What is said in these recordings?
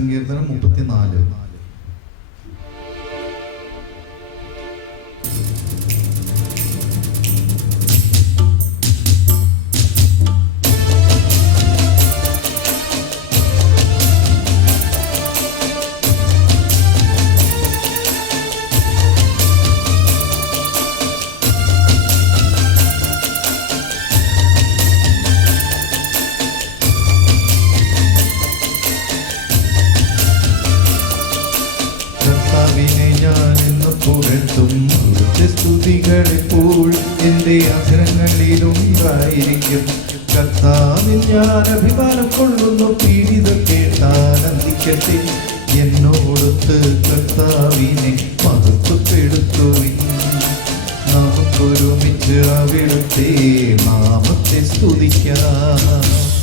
സങ്കീർത്തനം 34. സ്തുതികളെപ്പോൾ എൻ്റെ അധരങ്ങളിലുണ്ടായിരിക്കും. കർത്താവിൽ ഞാൻ അഭിമാനം കൊള്ളുന്നു, പീഡിതം കേട്ടാനന്ദിക്കട്ടെ. എന്നോടൊത്ത് കർത്താവിനെ മഹത്വപ്പെടുത്തുവിൻ. നമുക്കൊരുമിച്ച് അവിടുത്തെ നാമത്തെ സ്തുതിക്കാം.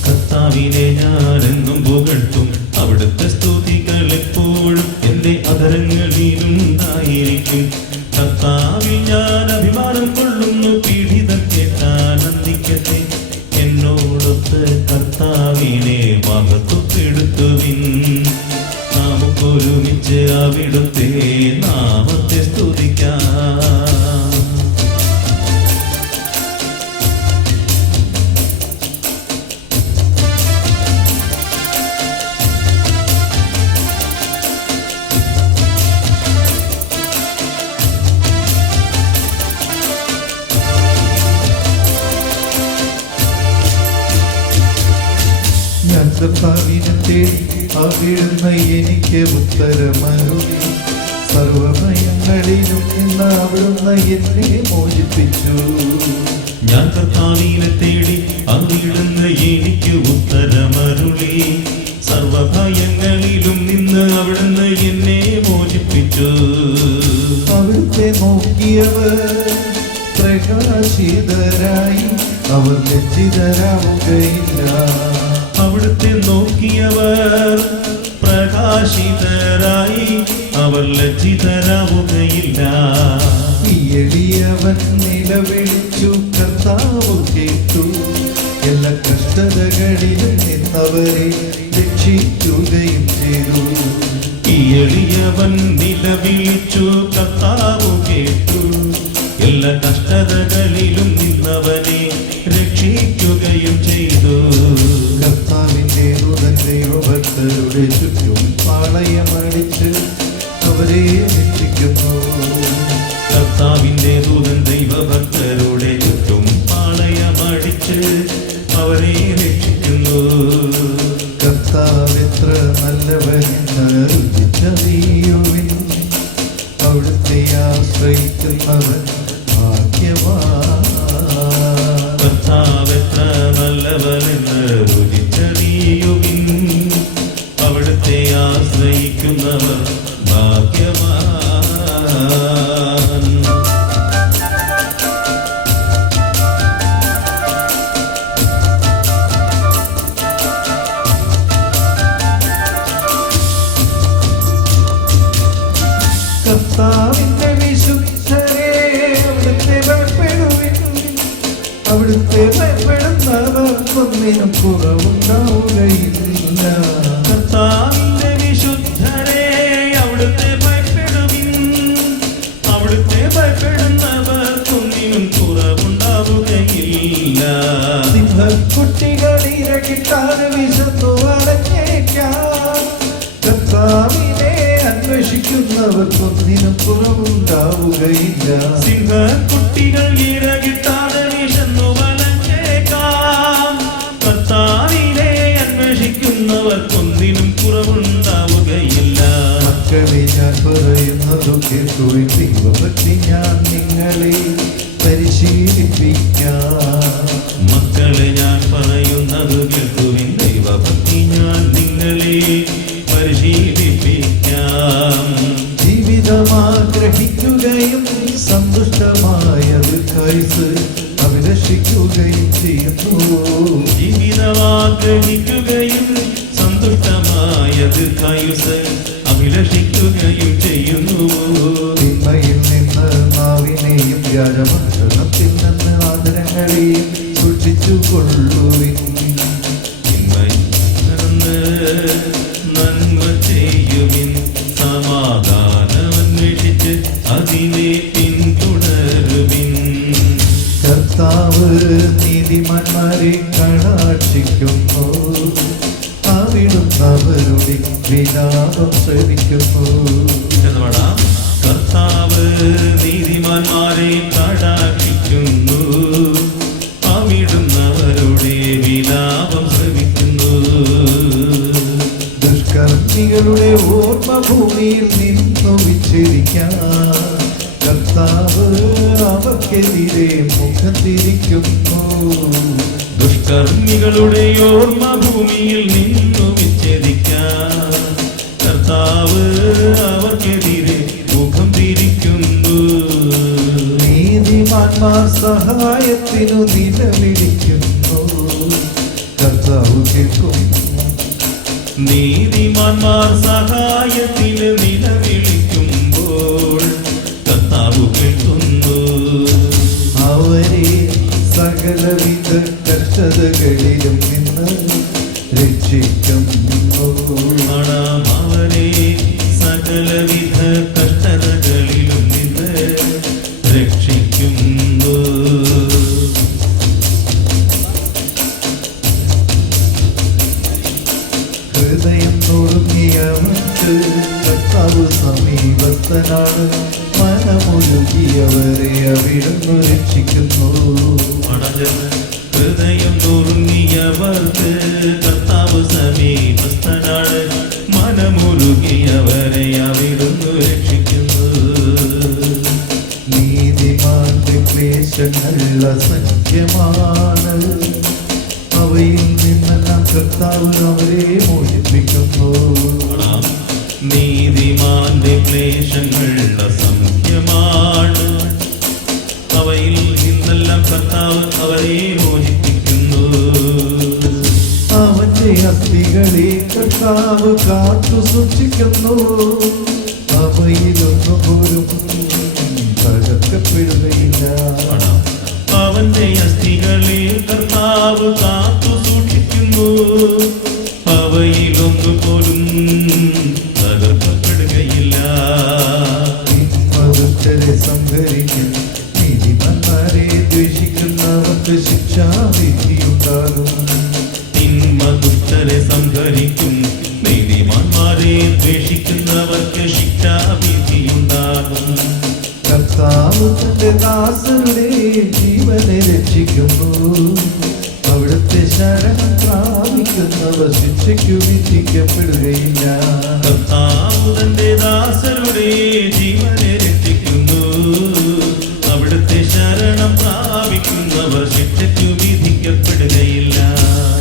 കർത്താവിനെ ഞാനെന്നും പുകഴ്ത്തും, അവിടുത്തെ സ്തുതികൾ എപ്പോഴും എൻ്റെ അധരങ്ങളിലുണ്ടായിരിക്കും. കർത്താവിൽ ഞാൻ അഭിമാനം കൊള്ളുന്നു, പീഡിതം കേട്ടാനന്ദിക്കട്ടെ. എന്നോടൊത്ത് കർത്താവിനെ മഹത്വപ്പെടുത്തുവിൻ. നമുക്കൊരുമിച്ച് അവിടുത്തെ നാമത്തെ സ്തുതിക്കാം. കർത്താവിനെ തേടി അവിടുന്ന് എനിക്ക് ഉത്തരമരുളി. സർവഭയങ്ങളിലും നിന്ന് അവിടുന്ന് എന്നെ മോചിപ്പിച്ചു. ഞാൻ കർത്താവിനെ തേടി അവിടുന്ന് എനിക്ക് ഉത്തരമരുളി. സർവഭയങ്ങളിലും നിന്ന് അവിടുന്ന് എന്നെ മോചിപ്പിച്ചു. അവിടുത്തെ നോക്കിയവർ പ്രകാശിതരായി, അവർ ലജ്ജിതരാവുകയില്ല. അവിടുത്തെ നോക്കിയവർ പ്രകാശിതരായി, അവർ ലജ്ജിതരാവുകയില്ല. എളിയവൻ നിലവിളിച്ചു, കർത്താവ് കേട്ടു. എല്ലാ കഷ്ടതകളിലും നിന്നവരെ രക്ഷിക്കുകയും ചെയ്തു. എളിയവൻ നിലവിളിച്ചു, കർത്താവ് കേട്ടു. എല്ലാ കഷ്ടതകളിലും നിന്നവനെ രക്ഷിക്കുകയും ചെയ്തു. കർത്താവിന്റെ ദൂതൻ ദൈവഭക്തരുടെ ചുറ്റും പാളയമടിച്ച് അവരെ രക്ഷിക്കുന്നു. കർത്താവിന്റെ ദൂതൻ ദൈവഭക്തരുടെ ചുറ്റും പാളയമടിച്ച് അവരെ രക്ഷിക്കുന്നു. കർത്താവ് എത്ര നല്ലവനെന്ന് രുചിച്ചറിയുവിൻ. അവിടുത്തെ ആശ്രയിക്കുന്നവൻ ഭാഗ്യവാൻ. കർത്താവ് എത്ര നല്ലവനെന്ന് രുചിച്ചറിയുവിൻ. അവിടുത്തെ ആശ്രയിക്കുന്നവർ ഭാഗ്യവാൻ. കർത്താവിന്റെ വിശുദ്ധരെ അവിടുത്തെ ഭയപ്പെടുവിൻ. അവിടുത്തെ ഭയപ്പെടുന്നവർക്കൊന്നിനും കുറവുണ്ടാവുകയില്ല. കർത്താവിന്റെ വിശുദ്ധരെ അവിടുത്തെ ഭയപ്പെടുവിൻ. അവിടുത്തെ ഭയപ്പെടുന്നവർക്കൊന്നിനും കുറവുണ്ടാവുകയില്ല. സിംഹക്കുട്ടികൾ ഇരകിട്ടാതെ വിശന്നു വളഞ്ഞേക്കാം. കർത്താവിനെ അന്വേഷിക്കുന്നവർക്കൊന്നിനും കുറവുണ്ടാവുകയില്ല. സിംഹക്കുട്ടികൾ ഇരകിട്ടാതെ വിശന്നു വളഞ്ഞേക്കാം. കർത്താവിനെ അന്വേഷിക്കുന്നവർക്കൊന്നിനും കുറവുണ്ടാവുകയില്ല. മക്കളെ, ഞാൻ പറയുന്നതു കേൾക്കുവിൻ. ദൈവഭക്തി ഞാൻ നിങ്ങളെ പരിശീലിപ്പിക്കാം. മക്കളെ, ഞാൻ പറയുന്നത് കേൾക്കുവിൻ. ദൈവഭക്തി ഞാൻ നിങ്ങളെ പരിശീലിപ്പിക്കാം. ജീവിതമാഗ്രഹിക്കുകയും സന്തുഷ്ടമായത് കൈസ് അഭിലഷിക്കുകയും ചെയ്യുന്നു. ജീവിതമാഗ്രഹിക്കുകയും സന്തുഷ്ടമായത് കൈസ് അഭിലഷിക്കുകയും ചെയ്യുന്നു. തിന്മയിൽ നിന്ന് നാവിനെയും വ്യാജഭക്ഷണത്തിൽ നിന്ന് ആദരങ്ങളെയും സൂക്ഷിച്ചുകൊള്ളുവിൻ. നന്മ വേണ്ടി വിലാപം ശ്രവിക്കുന്നു. കർത്താവ് നീതിമാന്മാരെ കടാക്ഷിക്കുന്നു, അവിടുന്നവരുടെ വിലാപം ശ്രവിക്കുന്നു. ദുഷ്കർമ്മികളുടെ ഓർമ്മ ഭൂമിയിൽ നിന്നു വിച്ഛേദിക്കാൻ കർത്താവ് അവർക്കെതിരെ മുഖം തിരിക്കുന്നു. ദുഷ്കർമ്മികളുടെ ഓർമ്മ ഭൂമിയിൽ നിന്നു വിച്ഛേദിക്കാൻ കർത്താവ് അവർക്കെതിരെ മുഖം തിരിക്കുന്നു. നീതിമാന്മാർ സഹായത്തിനു നിലവിളിക്കുന്നു, കർത്താവ് കേൾക്കുന്നു. നീതിമാന്മാർ സഹായത്തിന് നിലവിളിക്കുമ്പോൾ കർത്താവ് കേൾക്കുന്നു. അവരെ സകലവിധ കഷ്ടതകളിലും നിന്ന് രക്ഷിക്കുന്നു. അവരെ സകലവിധ കഷ്ടതകളിലും നിന്ന് രക്ഷിക്കുന്നു. ഹൃദയം നുറുങ്ങിയവർക്ക് കർത്താവ് സമീപസ്ഥനാണ്, മനമൊഴുകിയവരെ അവിടുന്ന് രക്ഷിക്കുന്നു. ഹൃദയം നുറുങ്ങിയവർക്ക് കർത്താവ് സമീപസ്ഥനാണ്, മനമൊഴുകിയവരെ അവിടുന്ന് രക്ഷിക്കുന്നു. നീതിമാന്റെ ക്ലേശങ്ങൾ അസംഖ്യമാണ്, അവയിൽ നിന്നെല്ലാം കർത്താവ് അവരെ മോചിപ്പിക്കുന്നു. നീതിമാന്റെ ക്ലേശങ്ങൾ അസംഖ്യമാണ്, അവയിൽ നിന്നെല്ലാം കർത്താവ് അവരെ മോചിപ്പിക്കുന്നു. അവന്റെ അസ്ഥികളെ കർത്താവ് കാത്തു സൂക്ഷിക്കുന്നു, അവയിലൊന്നു പോലും തകർക്കപ്പെടുകയില്ല. അവന്റെ അസ്ഥികളെ കർത്താവ് കാത്തു സൂക്ഷിക്കുന്നു, അവയിലൊന്നു പോലും തകർക്കപ്പെടുകയില്ല. ദുഷ്ടരെ സംഹരിക്കും, നീതിമാന്മാരെ ദ്വേഷിക്കുന്നവർക്ക് ശിക്ഷാവിധിയുണ്ടാകും. തിന്മ ദുഷ്ടരെ സംഹരിക്കും, നീതിമാന്മാരെ ദ്വേഷിക്കുന്നവർക്ക് ശിക്ഷാവിധിയുണ്ടാകും. കർത്താവ് തന്റെ ദാസരുടെ ജീവനെ രക്ഷിക്കുന്നു, അവിടുത്തെ ശരണം പ്രാപിക്കുന്നവർ ശിക്ഷയ്ക്കു വിധിക്കപ്പെടുകയില്ല. കർത്താവ് തന്റെ ദാസരുടെ ജീവനെ രക്ഷിക്കുന്നു, അവിടുത്തെ ശരണം പ്രാപിക്കുന്നവർ ശിക്ഷയ്ക്കു വിധിക്കപ്പെടുകയില്ല.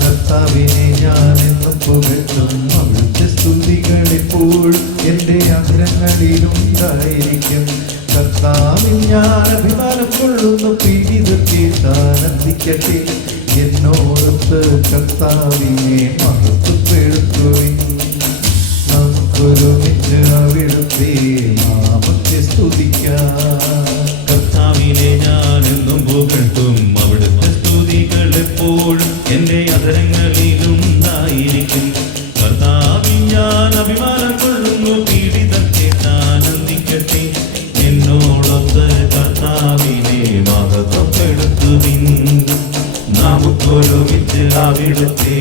കർത്താവിനെ ഞാൻ എന്നും പുകഴ്ത്തും, അവിടുത്തെ സ്തുതികളിപ്പോൾ എൻ്റെ അഗ്രങ്ങളിലുണ്ടായിരിക്കും. കർത്താവിൽ ഞാൻ അഭിമാനം കൊള്ളുന്നു, പീഡിതർക്കേറ്റാനന്ദിക്കട്ടെ. എന്നോടൊത്ത് കർത്താവിനെ മഹത്വപ്പെടുത്തുവിൻ. നമുക്കൊരുമിച്ച് അവിടുത്തെ നാമത്തെ സ്തുതിക്കാം. കർത്താവിനെ ഞാൻ എന്നും പുകഴ്ത്തും, അവിടുത്തെ സ്തുതികൾ എപ്പോഴും എൻ്റെ അധരങ്ങളിലുണ്ടായിരിക്കും. കർത്താവിൽ ഞാൻ അഭിമാനം കൊള്ളുന്നു, പീഡിതർക്കേറ്റാനന്ദിക്കട്ടെ. എന്നോടൊത്ത് കർത്താവിനെ മഹത്വപ്പെടുത്തുവിൻ. നമുക്കൊരുമിച്ച് അവിടുത്തെ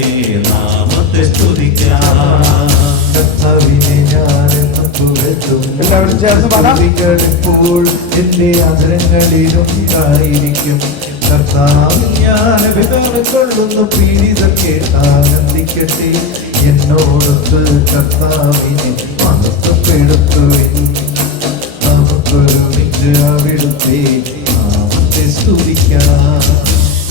നാമത്തെ സ്തുതിക്കാം. കർത്താവിനെ ഞാൻ എന്നും പുകഴ്ത്തും, സ്തുതികളിപ്പോൾ എൻ്റെ അധരങ്ങളിലുണ്ടായിരിക്കും. കർത്താവിൽ ഞാൻ അഭിമാനം കൊള്ളുന്നു, പീഡിതർക്കേറ്റാനന്ദിക്കട്ടെ. എന്നോടൊത്ത് കർത്താവിനെ മഹത്വപ്പെടുത്തുവിൻ. നമുക്കൊരുമിച്ച് അവിടുത്തെ നാമത്തെ സ്തുതിക്കാം.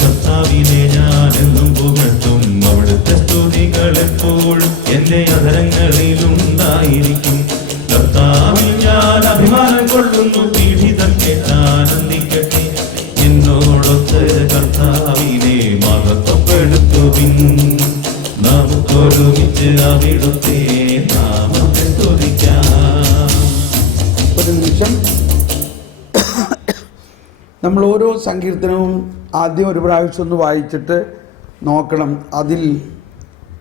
കർത്താവിനെ ഞാൻ എന്നും പുകഴ്ത്തും, അവിടുത്തെ സ്തുതികൾ എപ്പോഴും എൻ്റെ അധരങ്ങളിലുണ്ടായിരിക്കും. കർത്താവിൽ ഞാൻ അഭിമാനം കൊള്ളുന്നു, പീഡിതർക്കേറ്റാനന്ദിക്കട്ടെ. എന്നോടൊത്ത് കർത്താവിനെ മഹത്വപ്പെടുത്തുവിൻ. നമുക്കൊരുമിച്ച് അവിടുത്തെ നാമത്തെ സ്തുതിക്കാം. ഒരു നിമിഷം നമ്മൾ ഓരോ സങ്കീർത്തനവും ആദ്യം ഒരു പ്രാവശ്യം ഒന്ന് വായിച്ചിട്ട് നോക്കണം. അതിൽ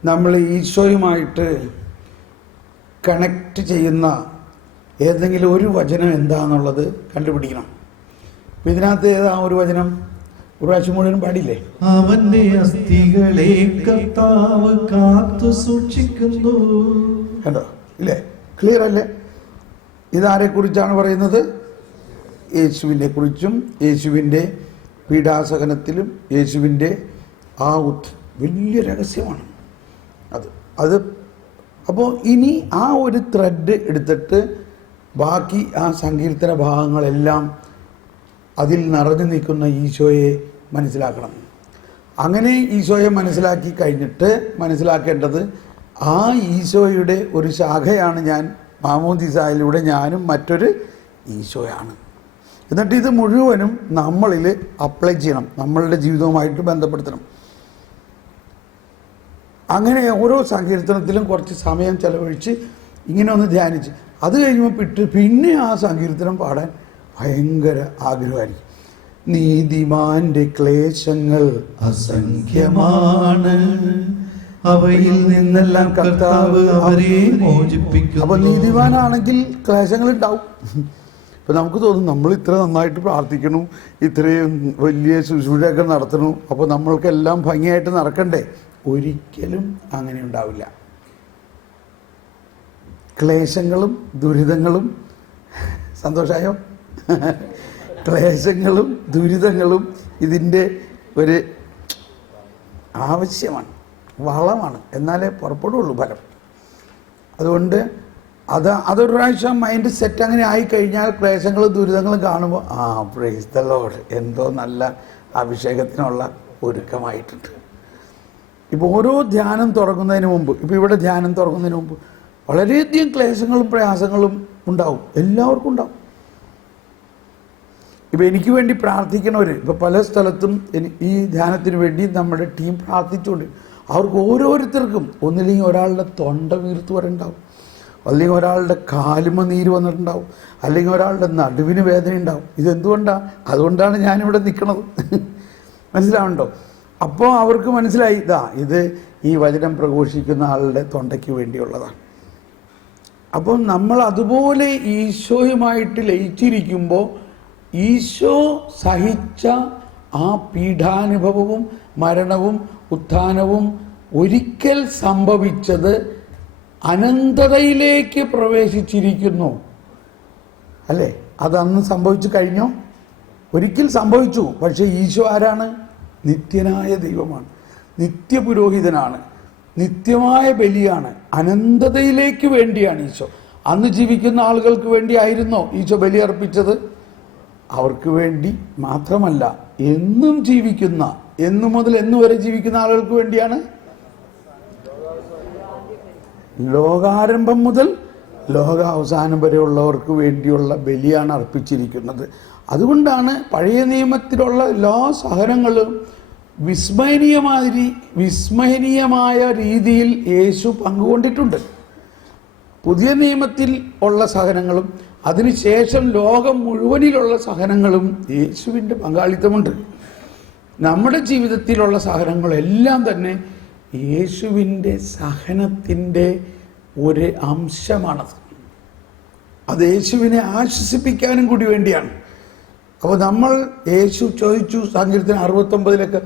നമ്മൾ ഈശോയുമായിട്ട് കണക്റ്റ് ചെയ്യുന്ന ഏതെങ്കിലും ഒരു വചനം എന്താണെന്നുള്ളത് കണ്ടുപിടിക്കണം. ഇതിനകത്ത് ഏതാ ഒരു വചനം? ഒരു പ്രാവശ്യം മുഴുവനും പാടില്ലേ? അവന്റെ അസ്ഥികളെ കർത്താവ് കാത്തു സൂക്ഷിക്കുന്നു, കണ്ടോ ഇല്ലേ? ക്ലിയർ അല്ലേ? ഇതാരെക്കുറിച്ചാണ് പറയുന്നത്? യേശുവിനെ കുറിച്ചും യേശുവിൻ്റെ പീഡാസഹനത്തിലും യേശുവിൻ്റെ ആ വലിയ രഹസ്യമാണ് അത്. അപ്പോൾ ഇനി ആ ഒരു ത്രെഡ് എടുത്തിട്ട് ബാക്കി ആ സങ്കീർത്തന ഭാഗങ്ങളെല്ലാം അതിൽ നിറഞ്ഞു നിൽക്കുന്ന ഈശോയെ മനസ്സിലാക്കണം. അങ്ങനെ ഈശോയെ മനസ്സിലാക്കി കഴിഞ്ഞിട്ട് മനസ്സിലാക്കേണ്ടത് ആ ഈശോയുടെ ഒരു ശാഖയാണ് ഞാൻ. മാമോദീസായിലൂടെ ഞാനും മറ്റൊരു ഈശോയാണ്. എന്നിട്ട് ഇത് മുഴുവനും നമ്മളിൽ അപ്ലൈ ചെയ്യണം, നമ്മളുടെ ജീവിതവുമായിട്ട് ബന്ധപ്പെടുത്തണം. അങ്ങനെ ഓരോ സങ്കീർത്തനത്തിലും കുറച്ച് സമയം ചെലവഴിച്ച് ഇങ്ങനെ ഒന്ന് ധ്യാനിച്ച് അത് കഴിയുമ്പോൾ പിന്നെ ആ സങ്കീർത്തനം പാടാൻ ഭയങ്കര ആഗ്രഹമായിരിക്കും. നീതിമാന്റെ ക്ലേശങ്ങൾ അസംഖ്യമാണ്, അവയിൽ നിന്നെല്ലാം കർത്താവ് അവരെ മോചിപ്പിക്കും. അപ്പോൾ നീതിമാനാണെങ്കിൽ ക്ലേശങ്ങൾ ഉണ്ടാവും. ഇപ്പം നമുക്ക് തോന്നും നമ്മൾ ഇത്ര നന്നായിട്ട് പ്രാർത്ഥിക്കണം, ഇത്രയും വലിയ ശുശ്രൂഷയൊക്കെ നടത്തണം, അപ്പോൾ നമ്മൾക്കെല്ലാം ഭംഗിയായിട്ട് നടക്കണ്ടേ? ഒരിക്കലും അങ്ങനെ ഉണ്ടാവില്ല. ക്ലേശങ്ങളും ദുരിതങ്ങളും, സന്തോഷമായോ? ക്ലേശങ്ങളും ദുരിതങ്ങളും ഇതിൻ്റെ ഒരു ആവശ്യമാണ്, വളമാണ്, എന്നാലേ പുറപ്പെടുള്ളൂ ഫലം. അതുകൊണ്ട് അതൊരു പ്രാവശ്യം മൈൻഡ് സെറ്റ് അങ്ങനെ ആയിക്കഴിഞ്ഞാൽ ക്ലേശങ്ങളും ദുരിതങ്ങളും കാണുമ്പോൾ പ്രൈസ് ദ ലോർഡ്, എന്തോ നല്ല അഭിഷേകത്തിനുള്ള ഒരുക്കമായിട്ടുണ്ട്. ഇപ്പോൾ ഓരോ ധ്യാനം തുടങ്ങുന്നതിന് മുമ്പ്, ഇപ്പോൾ ഇവിടെ ധ്യാനം തുടങ്ങുന്നതിന് മുമ്പ് വളരെയധികം ക്ലേശങ്ങളും പ്രയാസങ്ങളും ഉണ്ടാവും, എല്ലാവർക്കും ഉണ്ടാവും. ഇപ്പോൾ എനിക്ക് വേണ്ടി പ്രാർത്ഥിക്കണവർ ഇപ്പോൾ പല സ്ഥലത്തും ഈ ധ്യാനത്തിന് വേണ്ടി നമ്മുടെ ടീം പ്രാർത്ഥിച്ചുകൊണ്ട് അവർക്ക് ഓരോരുത്തർക്കും ഒന്നില്ലെങ്കിൽ ഒരാളുടെ തൊണ്ട വീർത്ത് വരണ്ടാവും, അല്ലെങ്കിൽ ഒരാളുടെ കാലുമ നീര് വന്നിട്ടുണ്ടാവും, അല്ലെങ്കിൽ ഒരാളുടെ നടുവിന് വേദന ഉണ്ടാവും. ഇതെന്തുകൊണ്ടാണ്? അതുകൊണ്ടാണ് ഞാനിവിടെ നിൽക്കുന്നത്. മനസ്സിലാവുന്നുണ്ടോ? അപ്പോൾ അവർക്ക് മനസ്സിലായി, ഇത് ഈ വചനം പ്രഘോഷിക്കുന്ന ആളുടെ തൊണ്ടയ്ക്ക് വേണ്ടിയുള്ളതാണ്. അപ്പോൾ നമ്മൾ അതുപോലെ ഈശോയുമായിട്ട് ലയിച്ചിരിക്കുമ്പോൾ ഈശോ സഹിച്ച ആ പീഡാനുഭവവും മരണവും ഉത്ഥാനവും ഒരിക്കൽ സംഭവിച്ചത് അനന്തതയിലേക്ക് പ്രവേശിച്ചിരിക്കുന്നു, അല്ലേ? അതന്ന് സംഭവിച്ചു കഴിഞ്ഞോ? ഒരിക്കൽ സംഭവിച്ചു. പക്ഷേ ഈശോ ആരാണ്? നിത്യനായ ദൈവമാണ്, നിത്യപുരോഹിതനാണ്, നിത്യമായ ബലിയാണ്, അനന്തതയിലേക്ക് വേണ്ടിയാണ് ഈശോ. അന്ന് ജീവിക്കുന്ന ആളുകൾക്ക് വേണ്ടി ആയിരുന്നോ ഈശോ ബലി അർപ്പിച്ചത്? അവർക്ക് വേണ്ടി മാത്രമല്ല, എന്നും ജീവിക്കുന്ന, എന്നു മുതൽ എന്നു വരെ ജീവിക്കുന്ന ആളുകൾക്ക് വേണ്ടിയാണ്. ലോകാരംഭം മുതൽ ലോകാവസാനം വരെയുള്ളവർക്ക് വേണ്ടിയുള്ള ബലിയാണ് അർപ്പിച്ചിരിക്കുന്നത്. അതുകൊണ്ടാണ് പഴയ നിയമത്തിലുള്ള എല്ലാ സഹനങ്ങളും വിസ്മയനീയമായ രീതിയിൽ യേശു പങ്കുകൊണ്ടിട്ടുണ്ട്. പുതിയ നിയമത്തിൽ ഉള്ള സഹനങ്ങളും അതിനുശേഷം ലോകം മുഴുവനിലുള്ള സഹനങ്ങളും യേശുവിൻ്റെ പങ്കാളിത്തമുണ്ട്. നമ്മുടെ ജീവിതത്തിലുള്ള സഹനങ്ങളെല്ലാം തന്നെ യേശുവിൻ്റെ സഹനത്തിൻ്റെ ഒരു അംശമാണത്. അത് യേശുവിനെ ആശ്വസിപ്പിക്കാനും കൂടി വേണ്ടിയാണ്. അപ്പോൾ നമ്മൾ യേശു ചോദിച്ചു സങ്കീർത്തനം 69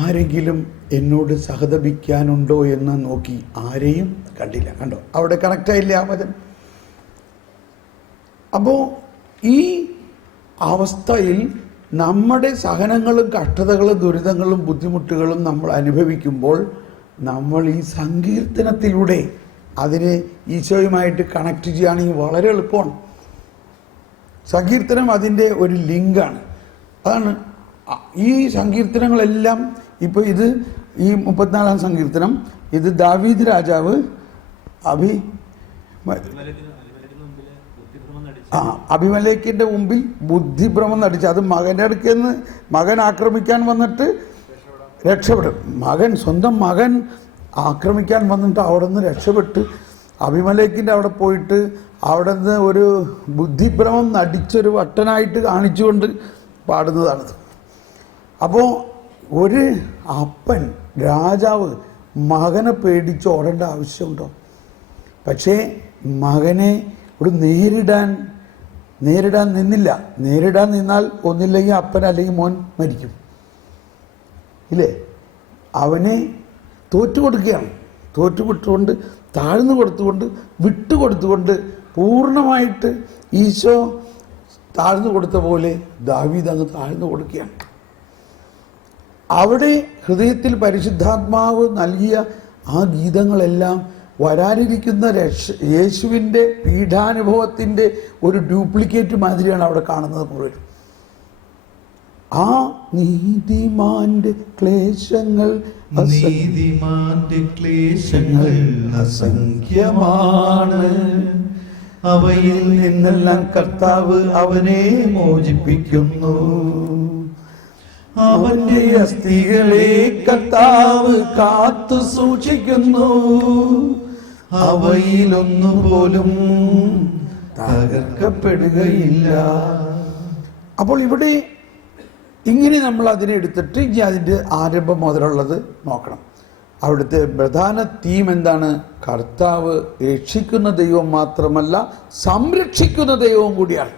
ആരെങ്കിലും എന്നോട് സഹതപിക്കാനുണ്ടോ എന്ന് നോക്കി, ആരെയും കണ്ടില്ല. കണ്ടോ? അവിടെ കണക്റ്റായില്ല ആ വചനം. അപ്പോൾ ഈ അവസ്ഥയിൽ നമ്മുടെ സഹനങ്ങളും കഷ്ടതകളും ദുരിതങ്ങളും ബുദ്ധിമുട്ടുകളും നമ്മൾ അനുഭവിക്കുമ്പോൾ നമ്മൾ ഈ സങ്കീർത്തനത്തിലൂടെ അതിനെ ഈശോയുമായിട്ട് കണക്ട് ചെയ്യുകയാണെങ്കിൽ വളരെ എളുപ്പമാണ്. സങ്കീർത്തനം അതിൻ്റെ ഒരു ലിങ്കാണ്. അതാണ് ഈ സങ്കീർത്തനങ്ങളെല്ലാം. ഇപ്പോൾ ഇത് ഈ 34-ാം സങ്കീർത്തനം, ഇത് ദാവീദ് രാജാവ് അഭിമലേക്കിൻ്റെ മുമ്പിൽ ബുദ്ധിഭ്രമം നടിച്ച്, അത് മകൻ്റെ അടുക്കൽ നിന്ന് മകൻ ആക്രമിക്കാൻ വന്നിട്ട് രക്ഷപ്പെടും. സ്വന്തം മകൻ ആക്രമിക്കാൻ വന്നിട്ട് അവിടെ നിന്ന് രക്ഷപ്പെട്ട് അഭിമലേക്കിൻ്റെ അവിടെ പോയിട്ട് അവിടെ നിന്ന് ഒരു ബുദ്ധിഭ്രമം നടിച്ചൊരു വട്ടനായിട്ട് കാണിച്ചുകൊണ്ട് പാടുന്നതാണത്. അപ്പോൾ ഒരു അപ്പൻ രാജാവ് മകനെ പേടിച്ച് ഓടേണ്ട ആവശ്യമുണ്ടോ? പക്ഷേ മകനെ ഒരു നേരിടാൻ നിന്നില്ല. നേരിടാൻ നിന്നാൽ ഒന്നില്ലെങ്കിൽ അപ്പൻ അല്ലെങ്കിൽ മോൻ മരിക്കും, ഇല്ലേ? അവനെ തോറ്റുകൊടുക്കുകയാണ്. തോറ്റുവിട്ടുകൊണ്ട് താഴ്ന്നു കൊടുത്തുകൊണ്ട് വിട്ടുകൊടുത്തുകൊണ്ട് പൂർണ്ണമായിട്ട് ഈശോ താഴ്ന്നു കൊടുത്ത പോലെ ദാവീദ് അങ്ങ് താഴ്ന്നു കൊടുക്കുകയാണ്. അവിടെ ഹൃദയത്തിൽ പരിശുദ്ധാത്മാവ് നൽകിയ ആ ഗീതങ്ങളെല്ലാം വരാനിരിക്കുന്ന യേശുവിൻ്റെ പീഠാനുഭവത്തിൻ്റെ ഒരു ഡ്യൂപ്ലിക്കേറ്റ് മാതിരിയാണ് അവിടെ കാണുന്നത് മുഴുവൻ. ആ നീതിമാന്റെ ക്ലേശങ്ങൾ അസംഖ്യമാണ്, അവയിൽ നിന്നെല്ലാം കർത്താവ് അവനെ മോചിപ്പിക്കുന്നു. അവന്റെ അസ്ഥികളെ കർത്താവ് കാത്തു സൂക്ഷിക്കുന്നു, അവയിലൊന്നുപോലും തകർക്കപ്പെടുകയില്ല. അപ്പോൾ ഇവിടെ ഇങ്ങനെ നമ്മൾ അതിനെ എടുത്തിട്ട് ഇനി അതിൻ്റെ ആരംഭം മുതലുള്ളത് നോക്കണം. അവിടുത്തെ പ്രധാന തീം എന്താണ്? കർത്താവ് രക്ഷിക്കുന്ന ദൈവം മാത്രമല്ല, സംരക്ഷിക്കുന്ന ദൈവവും കൂടിയാണ്.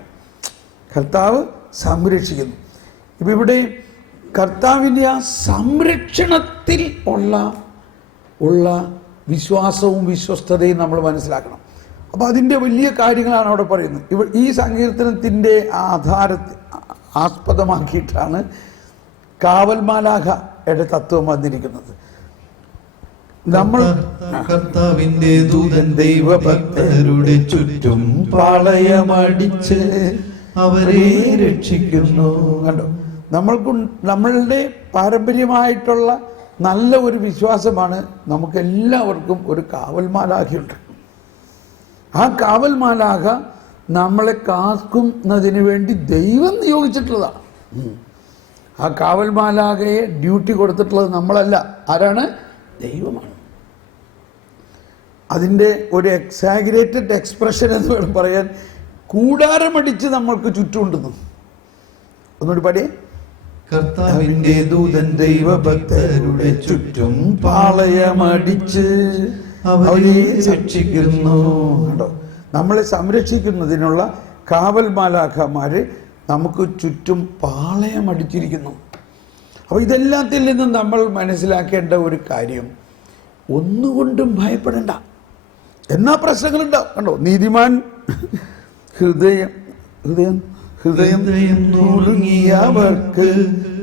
കർത്താവ് സംരക്ഷിക്കുന്നു. ഇപ്പം ഇവിടെ കർത്താവിൻ്റെ ആ സംരക്ഷണത്തിൽ ഉള്ള വിശ്വാസവും വിശ്വസ്തതയും നമ്മൾ മനസ്സിലാക്കണം. അപ്പോൾ അതിൻ്റെ വലിയ കാര്യങ്ങളാണ് അവിടെ പറയുന്നത്. ഈ സങ്കീർത്തനത്തിൻ്റെ ആസ്പദമാക്കിയിട്ടാണ് കാവൽമാലാഖയുടെ തത്വം വന്നിരിക്കുന്നത്. നമ്മൾ കർത്താവിന്റെ ദൂതൻ ദൈവഭക്തരുടെ ചുറ്റും പാളയമടിച്ച് അവരെ രക്ഷിക്കുന്നു. കണ്ടോ, നമ്മളുടെ പാരമ്പര്യമായിട്ടുള്ള നല്ല ഒരു വിശ്വാസമാണ് നമുക്കെല്ലാവർക്കും ഒരു കാവൽമാലാഖയുണ്ട്. ആ കാവൽമാലാഖ നമ്മളെ കാക്കുന്നതിന് വേണ്ടി ദൈവം നിയോഗിച്ചിട്ടുള്ളതാണ്. ആ കാവൽമാലാഖയെ ഡ്യൂട്ടി കൊടുത്തിട്ടുള്ളത് നമ്മളല്ല, ആരാണ്? ദൈവമാണ്. അതിൻ്റെ ഒരു എക്സാഗ്രേറ്റഡ് എക്സ്പ്രഷൻ എന്ന് വേണം പറയാൻ. കൂടാരമടിച്ച് നമ്മൾക്ക് ചുറ്റുമുണ്ടെന്നു. ഒന്നുകൂടി പാടിയേ. കർത്താവിന്റെ ദൂതൻ ദൈവഭക്തരുടെ ചുറ്റും പാളയമടിച്ച് അവരെ രക്ഷിക്കുന്നു. കണ്ടോ, നമ്മളെ സംരക്ഷിക്കുന്നതിനുള്ള കാവൽമാലാഖമാര് നമുക്ക് ചുറ്റും പാളയമടിച്ചിരിക്കുന്നു. അപ്പോൾ ഇതെല്ലാത്തിൽ നിന്നും നമ്മൾ മനസ്സിലാക്കേണ്ട ഒരു കാര്യം, ഒന്നുകൊണ്ടും ഭയപ്പെടേണ്ട. എന്നാ പ്രശ്നങ്ങളുണ്ടാവും. കണ്ടോ, നീതിമാൻ ഹൃദയം നുറുങ്ങിയവർക്ക്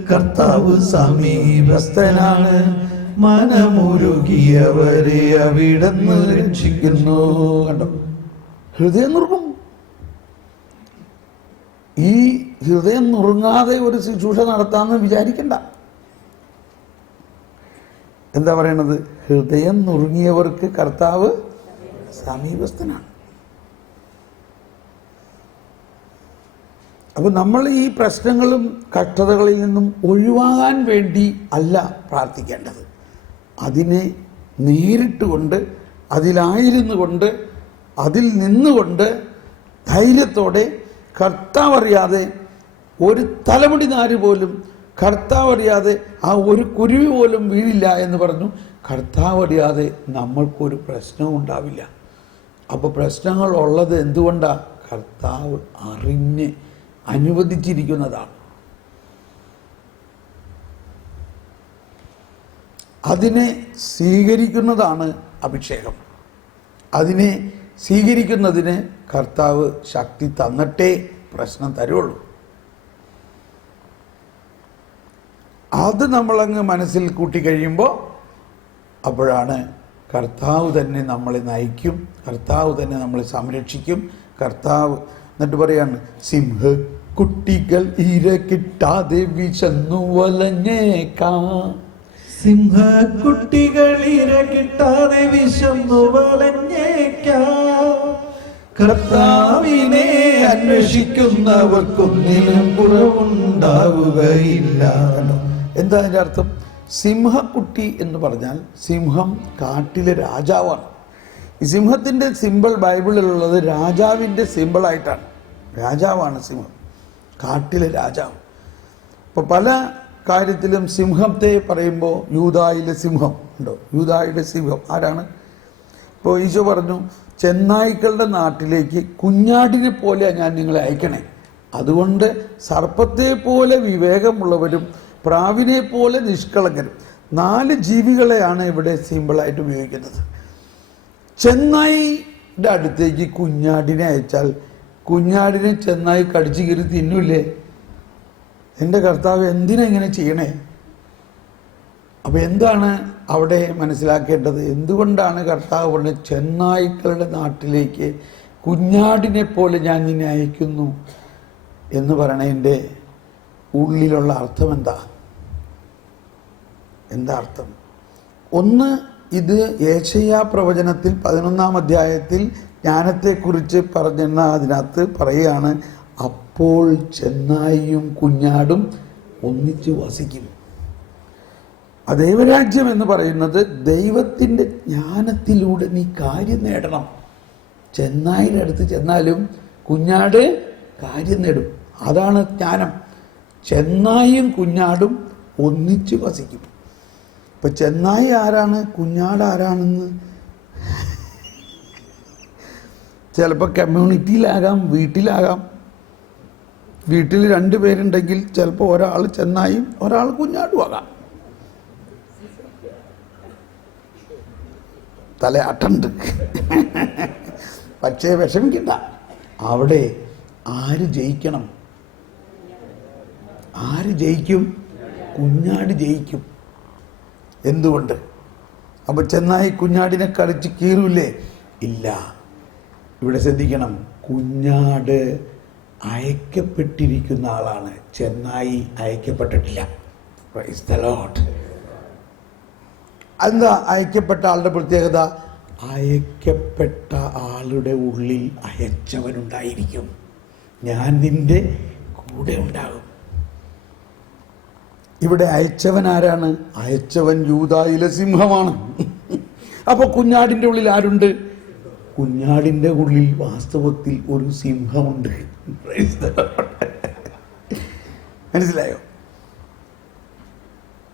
കർത്താവ് സമീപസ്ഥനാണ്, മനമുരുകിയവരെ അവിടുന്ന് രക്ഷിക്കുന്നു. കണ്ടോ, ഹൃദയം നുറുങ്ങും. ഈ ഹൃദയം നുറുങ്ങാതെ ഒരു ശുശ്രൂഷ നടത്താമെന്ന് വിചാരിക്കണ്ട. എന്താ പറയണത്? ഹൃദയം നുറുങ്ങിയവർക്ക് കർത്താവ് സമീപസ്ഥനാണ്. അപ്പോൾ നമ്മൾ ഈ പ്രശ്നങ്ങളും കഷ്ടതകളിൽ നിന്നും ഒഴിവാകാൻ വേണ്ടി അല്ല പ്രാർത്ഥിക്കേണ്ടത്. അതിനെ നേരിട്ടുകൊണ്ട്, അതിലായിരുന്നു കൊണ്ട്, അതിൽ നിന്നുകൊണ്ട് ധൈര്യത്തോടെ കർത്താവ് അറിയാതെ ഒരു തലമുടി നാര് പോലും, കർത്താവ് അറിയാതെ ആ ഒരു കുരുവി പോലും വീഴില്ല എന്ന് പറഞ്ഞു. കർത്താവ് അറിയാതെ നമ്മൾക്കൊരു പ്രശ്നവും ഉണ്ടാവില്ല. അപ്പോൾ പ്രശ്നങ്ങൾ ഉള്ളത് എന്തുകൊണ്ടാണ്? കർത്താവ് അറിഞ്ഞ് അനുവദിച്ചിരിക്കുന്നതാണ്. അതിനെ സ്വീകരിക്കുന്നതാണ് അഭിഷേകം. അതിനെ സ്വീകരിക്കുന്നതിന് കർത്താവ് ശക്തി തന്നിട്ടേ പ്രശ്നം തരുള്ളൂ. അത് നമ്മളങ്ങ് മനസ്സിൽ കൂട്ടിക്കഴിയുമ്പോൾ അപ്പോഴാണ് കർത്താവ് തന്നെ നമ്മളെ നയിക്കും, കർത്താവ് തന്നെ നമ്മളെ സംരക്ഷിക്കും. കർത്താവ് എന്നിട്ട് പറയാണ്, സിംഹക്കുട്ടികൾ ഇര കിട്ടാതെ വിശന്നു വലഞ്ഞേക്കാം. സിംഹക്കുട്ടികൾ ഇര കിട്ടാതെ വിശന്നു വലഞ്ഞേക്കാം. കർത്താവിനെ അന്വേഷിക്കുന്നവർക്കൊന്നിനും കുറവുണ്ടാവുകയില്ല. എന്താ അതിൻ്റെ അർത്ഥം? സിംഹക്കുട്ടി എന്ന് പറഞ്ഞാൽ സിംഹം കാട്ടിലെ രാജാവാണ്. ഈ സിംഹത്തിൻ്റെ സിമ്പിൾ ബൈബിളിലുള്ളത് രാജാവിൻ്റെ സിമ്പിളായിട്ടാണ്. രാജാവാണ് സിംഹം, കാട്ടിലെ രാജാവ്. ഇപ്പോൾ പല കാര്യത്തിലും സിംഹത്തെ പറയുമ്പോൾ യൂദായിലെ സിംഹം ഉണ്ടോ? യൂദായുടെ സിംഹം ആരാണ്? ഇപ്പോൾ ഈശോ പറഞ്ഞു, ചെന്നായ്ക്കളുടെ നാട്ടിലേക്ക് കുഞ്ഞാടിനെ പോലെ ഞാൻ നിങ്ങളെ അയക്കണേ. അതുകൊണ്ട് സർപ്പത്തെ പോലെ വിവേകമുള്ളവരും പ്രാവിനെ പോലെ നിഷ്കളങ്കരും 4 ജീവികളെയാണ് ഇവിടെ സിമ്പിളായിട്ട് ഉപയോഗിക്കുന്നത്. ചെന്നായിയുടെ അടുത്തേക്ക് കുഞ്ഞാടിനെ അയച്ചാൽ കുഞ്ഞാടിനെ ചെന്നായി കടിച്ചു കീറി തിന്നൂല്ലേ? എൻ്റെ കർത്താവ് എന്തിനാ ഇങ്ങനെ ചെയ്യണേ? അപ്പോൾ എന്താണ് അവിടെ മനസ്സിലാക്കേണ്ടത്? എന്തുകൊണ്ടാണ് കർത്താവ് പറഞ്ഞത് ചെന്നായ്ക്കളുടെ നാട്ടിലേക്ക് കുഞ്ഞാടിനെ പോലെ ഞാൻ നിന്നെ അയക്കുന്നു എന്ന് പറയണതിൻ്റെ ഉള്ളിലുള്ള അർത്ഥം എന്താ അർത്ഥം? ഒന്ന്, ഇത് യേശയ്യാ പ്രവചനത്തിൽ 11-ാം അധ്യായത്തിൽ ജ്ഞാനത്തെക്കുറിച്ച് പറഞ്ഞെന്ന അതിനകത്ത് പറയുകയാണ്, അപ്പോൾ ചെന്നായിയും കുഞ്ഞാടും ഒന്നിച്ച് വസിക്കും. ആ ദൈവരാജ്യം എന്ന് പറയുന്നത് ദൈവത്തിൻ്റെ ജ്ഞാനത്തിലൂടെ നീ കാര്യം നേടണം. ചെന്നായിയുടെ അടുത്ത് ചെന്നാലും കുഞ്ഞാട് കാര്യം നേടും. അതാണ് ജ്ഞാനം. ചെന്നായും കുഞ്ഞാടും ഒന്നിച്ച് വസിക്കും. ഇപ്പം ചെന്നായി ആരാണ്, കുഞ്ഞാട് ആരാണെന്ന് ചിലപ്പോൾ കമ്മ്യൂണിറ്റിയിലാകാം, വീട്ടിലാകാം. വീട്ടിൽ 2 പേരുണ്ടെങ്കിൽ ചിലപ്പോൾ ഒരാൾ ചെന്നായും ഒരാൾ കുഞ്ഞാടും ആകാം. തലയാട്ടുണ്ട്. പക്ഷേ വിഷമിക്കണ്ട, അവിടെ ആര് ജയിക്കണം? ആര് ജയിക്കും? കുഞ്ഞാട് ജയിക്കും. എന്തുകൊണ്ട്? അപ്പോൾ ചെന്നായി കുഞ്ഞാടിനെ കടിച്ച് കീറൂലേ? ഇല്ല. ഇവിടെ ശ്രദ്ധിക്കണം, കുഞ്ഞാട് അയക്കപ്പെട്ടിരിക്കുന്ന ആളാണ്, ചെന്നായി അയക്കപ്പെട്ടിട്ടില്ല. Praise the Lord. എന്താ അയക്കപ്പെട്ട ആളുടെ പ്രത്യേകത? അയക്കപ്പെട്ട ആളുടെ ഉള്ളിൽ അയച്ചവനുണ്ടായിരിക്കും. ഞാൻ നിന്റെ കൂടെ ഉണ്ടാകും. ഇവിടെ അയച്ചവൻ ആരാണ്? അയച്ചവൻ യൂദായിലെ സിംഹമാണ്. അപ്പോൾ കുഞ്ഞാടിൻ്റെ ഉള്ളിൽ ആരുണ്ട്? കുഞ്ഞാടിൻ്റെ ഉള്ളിൽ വാസ്തവത്തിൽ ഒരു സിംഹമുണ്ട്. മനസ്സിലായോ?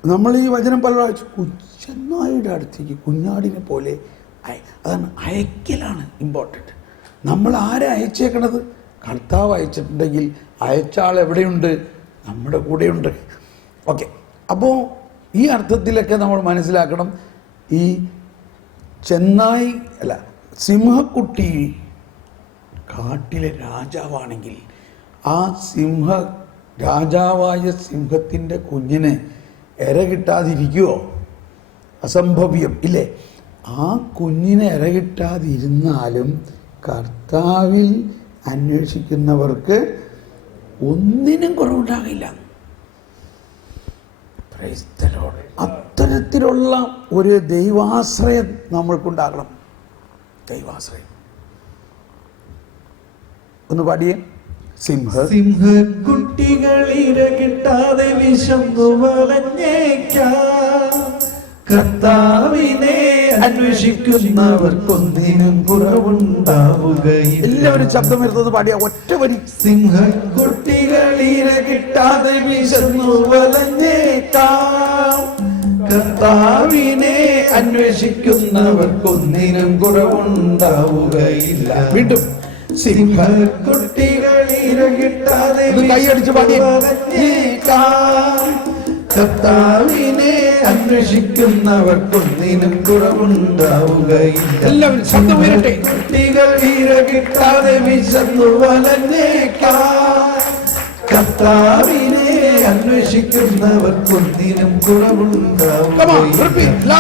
നമ്മൾ ഈ വചനം പല ചെന്നായിയുടെ അടുത്തേക്ക് കുഞ്ഞാടിനെ പോലെ അതാണ് അയക്കലാണ് ഇമ്പോർട്ടൻറ്റ്. നമ്മൾ ആരെ അയച്ചേക്കണത്? കർത്താവ് അയച്ചിട്ടുണ്ടെങ്കിൽ അയച്ച ആൾ എവിടെയുണ്ട്? നമ്മുടെ കൂടെയുണ്ട്. ഓക്കെ, അപ്പോൾ ഈ അർത്ഥത്തിലൊക്കെ നമ്മൾ മനസ്സിലാക്കണം. ഈ ചെന്നായി അല്ല, സിംഹക്കുട്ടി കാട്ടിലെ രാജാവാണെങ്കിൽ ആ രാജാവായ സിംഹത്തിൻ്റെ കുഞ്ഞിന് ഇര കിട്ടാതിരിക്കുമോ? അസംഭവ്യം ഇല്ലേ? ആ കുഞ്ഞിനെ ഇര കിട്ടാതിരുന്നാലും കർത്താവിൽ അന്വേഷിക്കുന്നവർക്ക് ഒന്നിനും കുറവുണ്ടാകില്ല. അത്തരത്തിലുള്ള ഒരു ദൈവാശ്രയം നമ്മൾക്കുണ്ടാകണം. ദൈവാശ്രയം ഒന്ന് പാടിയേ. സിംഹക്കുട്ടികളിര കിട്ടാതെ വിശന്നു വലഞ്ഞേക്കാം, കർത്താവിനെ അന്വേഷിക്കുന്നവർക്കൊന്നിനും കുറവുണ്ടാവുകയില്ല. എല്ലാവരും ശബ്ദമെടുത്തത് പാടിയ ഒറ്റ വരി. സിംഹക്കുട്ടികളിര കിട്ടാതെ വിശന്നു വലഞ്ഞേക്കാം, കർത്താവിനെ അന്വേഷിക്കുന്നവർക്കൊന്നിനും കുറവുണ്ടാവുകയില്ല. വീണ്ടും സിംഹക്കുട്ടികളിര കിട്ടാതെ കൈയടിച്ച് പാടി. കർത്താവിനെ അന്വേഷിക്കുന്നവർക്കൊന്നിനും കുറവുണ്ടാവുകയില്ല. എല്ലാവരും ശബ്ദം ഉയരട്ടെ. കുട്ടികൾ ഇര കിട്ടാതെ വിശന്നു വലഞ്ഞേക്കാം, കർത്താവിനെ അന്വേഷിക്കുന്നവർക്കൊന്നിനും കുറവുണ്ടാവുകയില്ല.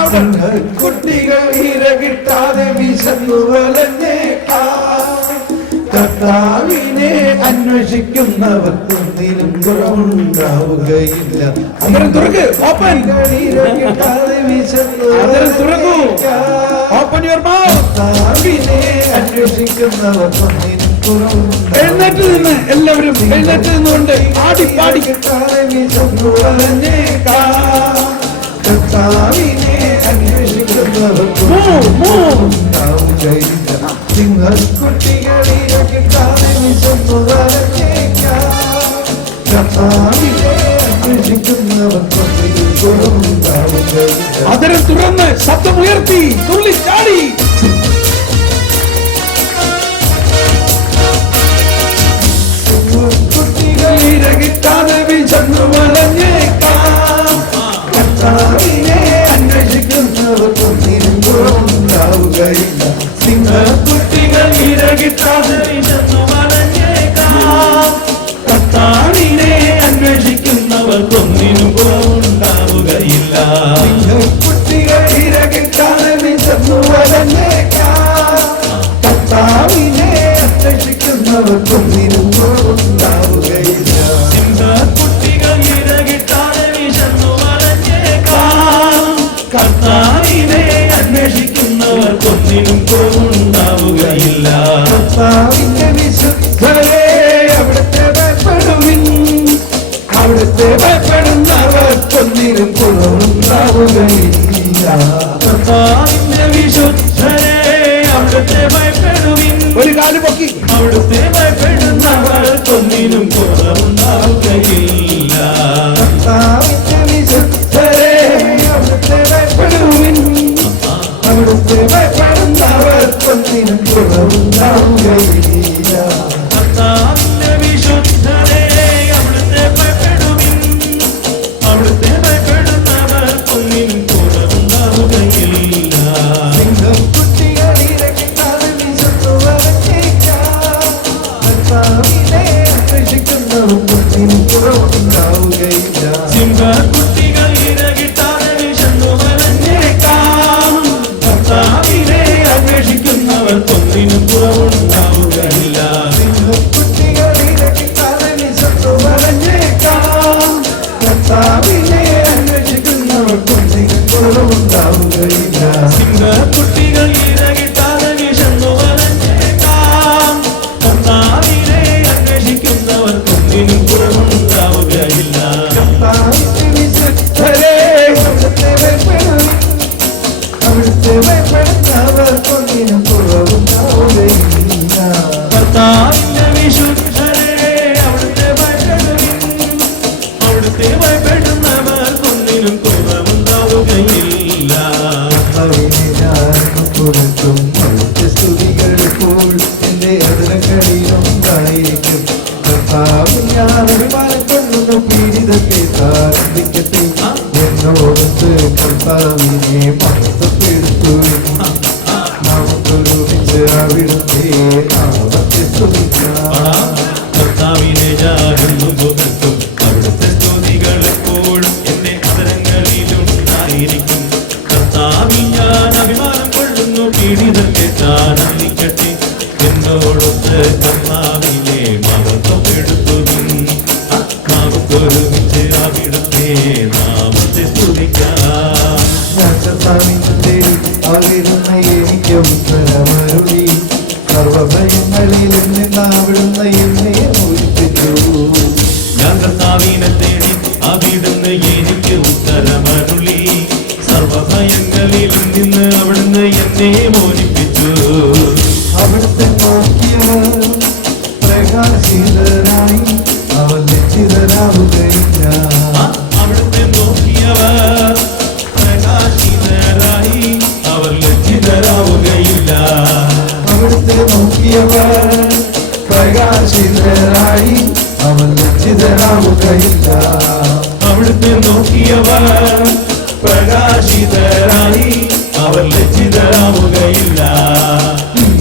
കുട്ടികൾ ഇര കിട്ടാതെ വിശന്നു വലഞ്ഞേക്കാം, കർത്താവിനെ അന്വേഷിക്കുന്നവർക്കൊന്നിനും കുറവുണ്ടാവുകയില്ല. കർത്താവിനെ അന്വേഷിക്കുന്നവർക്കൊന്നിനും കുറവുണ്ടാവുകയില്ല. എഴുന്നേറ്റ് നിന്ന് എല്ലാവരും എഴുന്നേറ്റ് നിന്നുകൊണ്ട് ആടി പാടി. കർത്താവിനെ അന്വേഷിക്കുന്നവർക്കൊന്നുണ്ടാവുകയില്ല. സിംഹക്കുട്ടികളിര കിട്ടാതെ വിശന്നു വലഞ്ഞേക്കാം, കർത്താവിനെ അന്വേഷിക്കുന്നവർക്കൊന്നിനും കുറവുണ്ടാവുകയില്ല. അതരം തുറന്ന് ശബ്ദമുയർത്തി തുള്ളിച്ചാടി. കുട്ടികളിര കിട്ടാതെ വിശന്നു വലഞ്ഞേക്കാം, കർത്താവിനെ കുട്ടികൾ ഇരകിട്ടാതെ വിശന്നു വലഞ്ഞേക്കാം. കർത്താവിനെ അന്വേഷിക്കുന്നവർക്കൊന്നിനും കുറവുണ്ടാവുകയില്ല. കുട്ടികൾ ഇരകിട്ടാതെ വിശന്നു വലഞ്ഞേക്കാം. കർത്താവിനെ അന്വേഷിക്കുന്നവർക്കൊന്നിനും കുറവുണ്ടാവുകയില്ല. കുട്ടികൾ ഇരകിട്ടാതെ വിശന്നു വലഞ്ഞേക്കാം. കർത്താവിനെ അന്വേഷിക്കുന്നവർക്കൊന്നിനും കുറവുണ്ടാവുകയില്ല. കർത്താവിന്റെ വിശുദ്ധരെ അവിടുത്തെ ഭയപ്പെടുവിൻ. അവിടുത്തെ ഭയപ്പെടുന്നവർക്കൊന്നിനും കുറവുണ്ടാവുകയില്ല. കർത്താവിന്റെ വിശുദ്ധരെ അവിടുത്തെ ഭയപ്പെടുവിൻ. ഒരു കാല് പൊക്കി. അവിടുത്തെ ഭയപ്പെടുന്നവർക്കൊന്നിനും കുറവുണ്ടാവുകയില്ല. കർത്താവിന്റെ വിശുദ്ധരെ അവിടുത്തെ ഭയപ്പെടുവിൻ. അവിടുത്തെ ഭയപ്പെടുന്നവർക്കൊന്നിനും കുറവുണ്ടാവുകയില്ല. കർത്താവിന്റെ വിശുദ്ധരെ അവിടുത്തെ ഭയപ്പെടുവിൻ. അവിടുത്തെ ഭയപ്പെടുന്നവർക്കൊന്നിനും കുറവുണ്ടാവുകയില്ല. കുട്ടികൾ ഇരകിട്ടാതെ വിശന്നു വലഞ്ഞേക്കാം. കർത്താവിനെ അന്വേഷിക്കുന്നവർക്കൊന്നിനും കുറവുണ്ടാവുകയില്ല. സിംഹക്കുട്ടികൾ ഇരകിട്ടാതെ വിശന്നു വലഞ്ഞേക്കാം. കർത്താവിനെ അന്വേഷിക്കുന്നവർക്കൊന്നിനും കുറവുണ്ടാവുകയില്ല. കുട്ടികൾ ഇരകിട്ടാതെ വിശന്നു വലഞ്ഞേക്കാം. കർത്താവിനെ അന്വേഷിക്കുന്നവർക്കൊന്നിനും കുറവുണ്ടാവുകയില്ല. സിംഹക്കുട്ടികൾ ഇരകിട്ടാതെ വിശന്നു വലഞ്ഞേക്കാം. കർത്താവിനെ അന്വേഷിക്കുന്നവർക്കൊന്നിനും കുറവുണ്ടാവുകയില്ല. കർത്താവിന്റെ വിശുദ്ധരെ അവിടുത്തെ ഭയപ്പെടുവിൻ. അവിടുത്തെ ഭയപ്പെടുന്നവർക്കൊന്നിനും കുറവുണ്ടാവുകയില്ല. കർത്താവിന്റെ വിശുദ്ധരെ അവിടുത്തെ ഭയപ്പെടുവിൻ. അവിടുത്തെ ഭയപ്പെടുന്നവർക്കൊന്നിനും കുറവുണ്ടാവുകയില്ല. കർത്താവിനെ ഞാൻ പുറത്തും അവിടുത്തെ സ്തുതികൾ ഇപ്പോൾ എന്റെ അതിരങ്ങളിലുണ്ടായിരിക്കും. കർത്താവ് ഞാൻ അഭിമാനം കൊള്ളുന്നു പീഡിതത്തെ താരംഭിക്കട്ടെ. എന്നോടത്ത് കർത്താവിനെ മഹത്വപ്പെടുത്തുവിൻ. നമുക്കൊരുമിച്ച് അവിടുത്തെ നാമത്തെ സ്തുതിക്കാം. കർത്താവിനെ ഞാനെന്നും പുകഴ്ത്തും. അവിടുത്തെ സ്തുതികൾ എപ്പോഴും എന്റെ അതരങ്ങളിലുണ്ടായിരിക്കും. കർത്താവിൽ ഞാൻ അഭിമാനം കൊള്ളുന്നു പീഡിതത്തെ താനന്ദിക്കട്ടെ. എന്നോടൊത്ത് കർത്താവിനെ മഹത്വപ്പെടുത്തുവിൻ. നമുക്കൊരുമിച്ച് അവിടുത്തെ നാമത്തെ സ്തുതിക്കാം. ഞാൻ കർത്താവിന്റെ തേടി അകലുന്ന എനിക്ക് ഉത്തരമരുളി. സർവഭയങ്ങളിലും നിന്ന് അവിടുന്ന് എന്നെ മോചിപ്പിച്ചു. ഞാൻ കർത്താവിനെ തേടി അവിടുന്ന് എനിക്ക് ഉത്തരമരുളി. സർവഭയങ്ങളിലും നിന്ന് അവിടുന്ന് എന്നെ മോചിപ്പിച്ചു. അവിടുത്തെ നോക്കിയവർ പ്രകാശിതരായി അവർ ലജ്ജിതരാവുകയില്ല. അവിടുത്തെ നോക്കിയവർ പ്രകാശിതരായി അവർ ലജ്ജിതരാവുകയില്ല. അവിടുത്തെ നോക്കിയവർ പ്രകാശിതരായി അവർ ലജ്ജിതരാവുകയില്ല. അവിടുത്തെ നോക്കിയവർ പ്രകാശിതരായി അവർ ലജ്ജിതരാവുകയില്ല.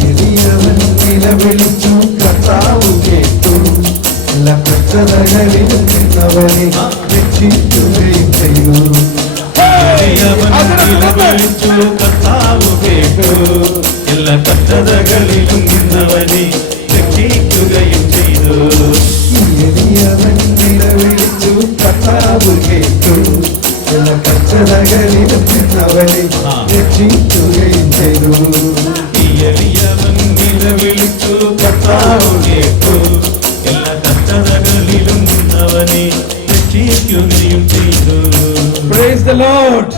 എളിയവൻ നിലവിളിച്ചു കർത്താവ് കേട്ടു. എല്ലാ കഷ്ടതകളിലും നിന്നവനെ രക്ഷിക്കുകയും ചെയ്തു. വിളിച്ചു കർത്താവ് കേട്ടു. എല്ലാ കഷ്ടതകളിലും നിന്നവനെ രക്ഷിക്കുകയും ചെയ്തു. എളിയവൻ നിലവിളിച്ചു കർത്താവ് കേട്ടു. എല്ലാ കഷ്ടതകളിലും നിന്നവനെ രക്ഷിക്കുകയും ചെയ്തു. എളിയവൻ നിലവിളിച്ചു കർത്താവ് കേട്ടു. എല്ലാ കഷ്ടതകളിലും നിന്നവനെ രക്ഷിക്കുകയും ചെയ്തു. Praise the Lord.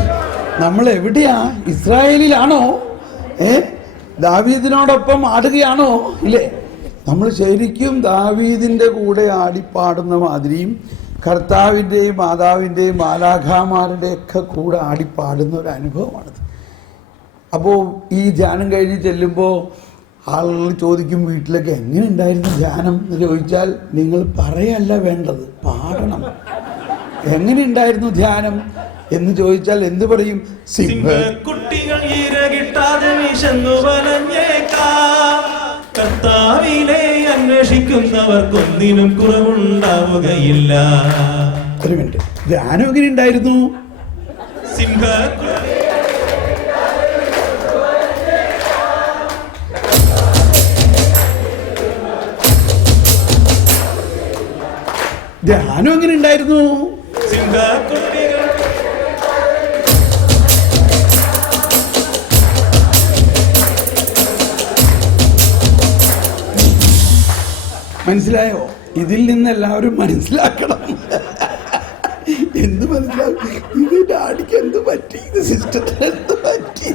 നമ്മൾ എവിടെയാ? ഇസ്രായേലിലാണോ? ദാവീദിനോടൊപ്പം ആടുകയാണോ? ഇല്ലേ? നമ്മൾ ശരിക്കും ദാവീദിന്റെ കൂടെ ആടിപ്പാടുന്ന മാതിരിയും കർത്താവിൻ്റെയും മാതാവിൻ്റെയും മാലാഖാമാരുടെയൊക്കെ കൂടെ ആടിപ്പാടുന്ന ഒരു അനുഭവമാണിത്. അപ്പോൾ ഈ ധ്യാനം കഴിഞ്ഞ് ചെല്ലുമ്പോൾ ആളുകൾ ചോദിക്കും, വീട്ടിലൊക്കെ എങ്ങനെ ഉണ്ടായിരുന്നു ധ്യാനം എന്ന് ചോദിച്ചാൽ നിങ്ങൾ പറയല്ല വേണ്ടത്, പാടണം. എങ്ങനെ ഉണ്ടായിരുന്നു ധ്യാനം എന്ന് ചോദിച്ചാൽ എന്ത് പറയും? സിംഹക്കുട്ടികൾ ഇരകിട്ടാതെ വിശന്നു വലഞ്ഞേക്കാം. അന്വേഷിക്കുന്നവർക്കൊന്നിനും കുറവുണ്ടാവുകയില്ല. ഒരു മിനിറ്റ്, ധ്യാനം എങ്ങനെ ഉണ്ടായിരുന്നു? ധ്യാനം എങ്ങനെ ഉണ്ടായിരുന്നു? മനസ്സിലായോ? ഇതിൽ നിന്ന് എല്ലാവരും മനസ്സിലാക്കണം. എന്ത് മനസ്സിലാവും? ഇത് ഡാഡിക്ക് എന്ത് പറ്റി, ഇത് സിസ്റ്ററിന് എന്ത് പറ്റി?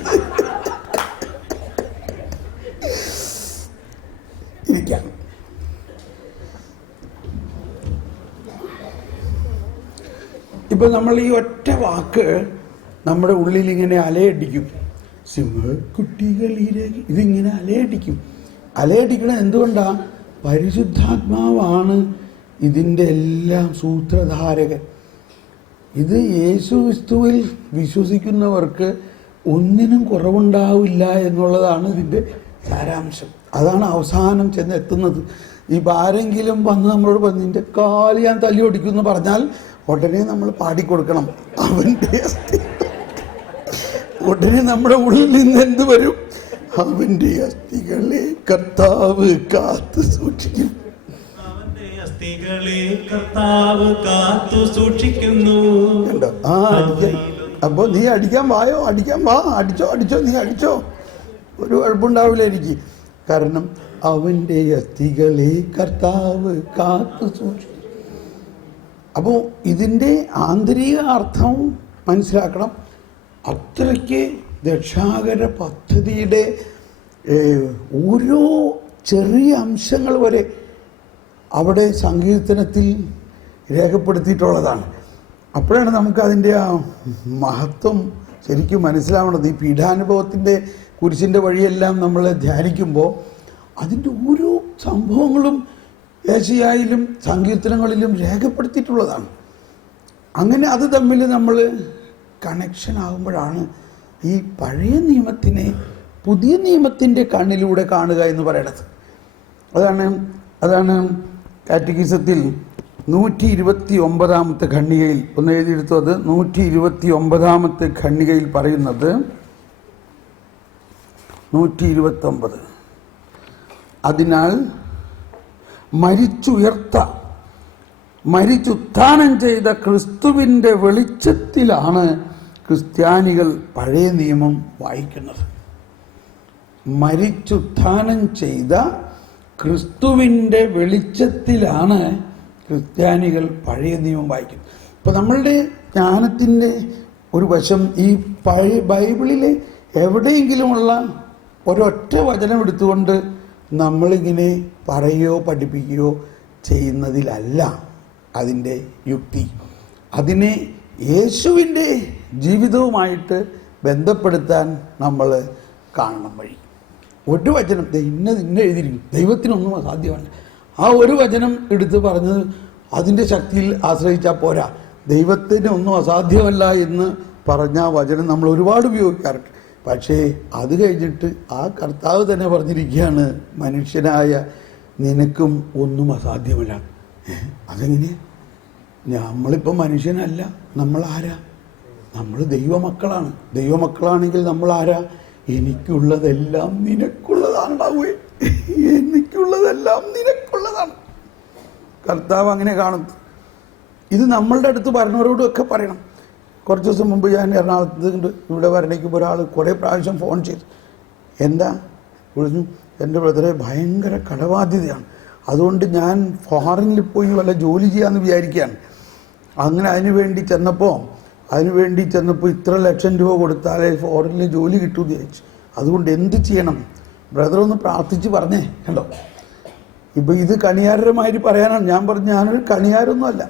ഇരിക്കാം. ഇപ്പൊ നമ്മൾ ഈ ഒറ്റ വാക്ക് നമ്മുടെ ഉള്ളിൽ ഇങ്ങനെ അലയടിക്കും. സിംഹക്കുട്ടികളിലേക്ക് ഇതിങ്ങനെ അലയടിക്കും. അലയടിക്കണം എന്തുകൊണ്ടാ? പരിശുദ്ധാത്മാവാണ് ഇതിൻ്റെ എല്ലാം സൂത്രധാരകൻ. ഇത് യേശു ക്രിസ്തുവിൽ വിശ്വസിക്കുന്നവർക്ക് ഒന്നിനും കുറവുണ്ടാവില്ല എന്നുള്ളതാണ് ഇതിൻ്റെ സാരാംശം. അതാണ് അവസാനം ചെന്നെത്തുന്നത്. ഇപ്പം ആരെങ്കിലും വന്ന് നമ്മളോട് പറഞ്ഞ് നിൻ്റെ കാല് ഞാൻ തല്ലി ഒടിക്കുമെന്ന് പറഞ്ഞാൽ ഉടനെ നമ്മൾ പാടിക്കൊടുക്കണം അവൻ്റെ അസ്ഥി. ഉടനെ നമ്മുടെ ഉള്ളിൽ നിന്ന് എന്ത് വരും? അവൻ്റെ അസ്ഥികളെ കർത്താവ് കാത്തു സൂക്ഷിക്കും. കണ്ടോ? അപ്പൊ നീ അടിക്കാൻ വായോ, അടിക്കാൻ വാ, അടിച്ചോ, നീ അടിച്ചോ, ഒരു കുഴപ്പമുണ്ടാവില്ല എനിക്ക്. കാരണം അവൻ്റെ അസ്ഥികളെ കർത്താവ് കാത്തു സൂക്ഷിക്കും. അപ്പോൾ ഇതിൻ്റെ ആന്തരിക അർത്ഥവും മനസ്സിലാക്കണം. അത്രയ്ക്ക് രക്ഷാകര പദ്ധതിയുടെ ഓരോ ചെറിയ അംശങ്ങൾ വരെ അവിടെ സങ്കീർത്തനത്തിൽ രേഖപ്പെടുത്തിയിട്ടുള്ളതാണ്. അപ്പോഴാണ് നമുക്കതിൻ്റെ ആ മഹത്വം ശരിക്കും മനസ്സിലാവുന്നത്. ഈ പീഠാനുഭവത്തിൻ്റെ കുരിശിൻ്റെ വഴിയെല്ലാം നമ്മൾ ധ്യാനിക്കുമ്പോൾ അതിൻ്റെ ഓരോ സംഭവങ്ങളും യേശയ്യായിലും സങ്കീർത്തനങ്ങളിലും രേഖപ്പെടുത്തിയിട്ടുള്ളതാണ്. അങ്ങനെ അത് തമ്മിൽ നമ്മൾ കണക്ഷൻ ആകുമ്പോഴാണ് ഈ പഴയ നിയമത്തിനെ പുതിയ നിയമത്തിൻ്റെ കണ്ണിലൂടെ കാണുക എന്ന് പറയണത്. അതാണ് കാറ്റഗിസത്തിൽ 129 ഖണ്ഡികയിൽ ഒന്ന് എഴുതിയെടുത്തു. അത് 129 ഖണ്ഡികയിൽ പറയുന്നത് 129. അതിനാൽ മരിച്ചുത്ഥാനം ചെയ്ത ക്രിസ്തുവിൻ്റെ വെളിച്ചത്തിലാണ് ക്രിസ്ത്യാനികൾ പഴയ നിയമം വായിക്കുന്നത്. മരിച്ചുത്ഥാനം ചെയ്ത ക്രിസ്തുവിൻ്റെ വെളിച്ചത്തിലാണ് ക്രിസ്ത്യാനികൾ പഴയ നിയമം വായിക്കുന്നത്. ഇപ്പോൾ നമ്മളുടെ ജ്ഞാനത്തിൻ്റെ ഒരു വശം ഈ പഴയ ബൈബിളിലെ എവിടെയെങ്കിലുമുള്ള ഒരൊറ്റ വചനം എടുത്തുകൊണ്ട് നമ്മളിങ്ങനെ പറയുകയോ പഠിപ്പിക്കുകയോ ചെയ്യുന്നതിലല്ല അതിൻ്റെ യുക്തി. അതിനെ യേശുവിൻ്റെ ജീവിതവുമായിട്ട് ബന്ധപ്പെടുത്താൻ നമ്മൾ കാണണം വഴി. ഒരു വചനം ഇന്ന എഴുതിയിരിക്കും, ദൈവത്തിനൊന്നും അസാധ്യമല്ല. ആ ഒരു വചനം എടുത്ത് പറഞ്ഞത് അതിൻ്റെ ശക്തിയിൽ ആശ്രയിച്ചാൽ പോരാ. ദൈവത്തിന് ഒന്നും അസാധ്യമല്ല എന്ന് പറഞ്ഞ വചനം നമ്മൾ ഒരുപാട് ഉപയോഗിക്കാറുണ്ട്. പക്ഷേ അത് കഴിഞ്ഞിട്ട് ആ കർത്താവ് തന്നെ പറഞ്ഞിരിക്കുകയാണ്, മനുഷ്യനായ നിനക്കും ഒന്നും അസാധ്യമല്ല. അതെങ്ങനെ? നമ്മളിപ്പോൾ മനുഷ്യനല്ല, നമ്മൾ ആരാ? നമ്മൾ ദൈവമക്കളാണ്. ദൈവമക്കളാണെങ്കിൽ നമ്മൾ ആരാ? എനിക്കുള്ളതെല്ലാം നിനക്കുള്ളതാണാവേ, എനിക്കുള്ളതെല്ലാം നിനക്കുള്ളതാണ്. കർത്താവ് അങ്ങനെ കാണുന്നു. ഇത് നമ്മളുടെ അടുത്ത് പറഞ്ഞവരോടൊക്കെ പറയണം. കുറച്ച് ദിവസം മുമ്പ് ഞാൻ എറണാകുളത്ത് ഇവിടെ വരണേക്കുമ്പോൾ ഒരാൾ കുറേ പ്രാവശ്യം ഫോൺ ചെയ്തു. എന്താ വിളിച്ചു? എൻ്റെ ബ്രദറെ ഭയങ്കര കടബാധ്യതയാണ്, അതുകൊണ്ട് ഞാൻ ഫോറിനിൽ പോയി വല്ല ജോലി ചെയ്യാമെന്ന് വിചാരിക്കുകയാണ്. അങ്ങനെ അതിനുവേണ്ടി ചെന്നപ്പോൾ ഇത്ര ലക്ഷം രൂപ കൊടുത്താലേ ഫോറിനിൽ ജോലി കിട്ടുമെന്ന് വിചാരിച്ചു. അതുകൊണ്ട് എന്ത് ചെയ്യണം? ബ്രദർ ഒന്ന് പ്രാർത്ഥിച്ച് പറഞ്ഞേ. കണ്ടോ, ഇപ്പം ഇത് കണിയാരമാതിരി പറയാനാണ്. ഞാൻ പറഞ്ഞു ഞാനൊരു കണിയാരൊന്നും അല്ല.